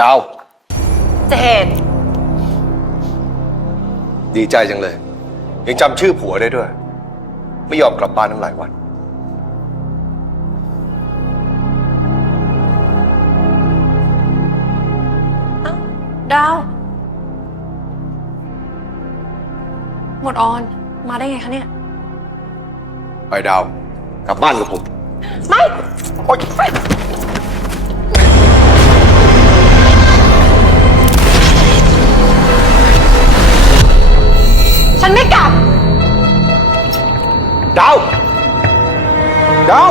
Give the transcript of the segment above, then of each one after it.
ดาว เจดดีใจจังเลย ยังจำชื่อผัวได้ด้วย ไม่ยอมกลับบ้านทั้งหลายวันดาว หมดออน มาได้ไงคะเนี่ย ไปดาว กลับบ้านกับผม ไม่ โอ๊ย ไม่กลับ ดาว ดาว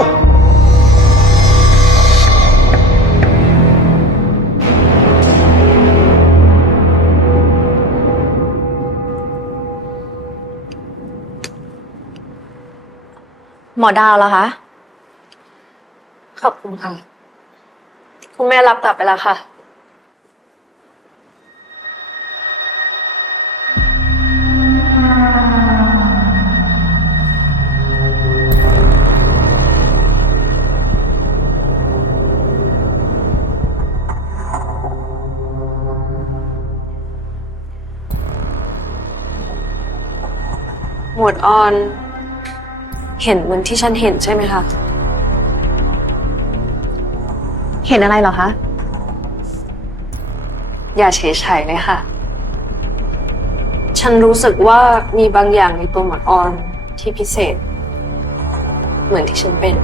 หมอดาวแล้วคะ ขอบคุณค่ะ คุณแม่รับกลับไปแล้วค่ะ หมวดออน เห็นเหมือนที่ฉันเห็นใช่ไหมคะ เห็นอะไรเหรอคะ อย่าเฉยๆเลยค่ะ ฉันรู้สึกว่ามีบางอย่างในตัวหมวดออนที่พิเศษ เหมือนที่ฉันเป็น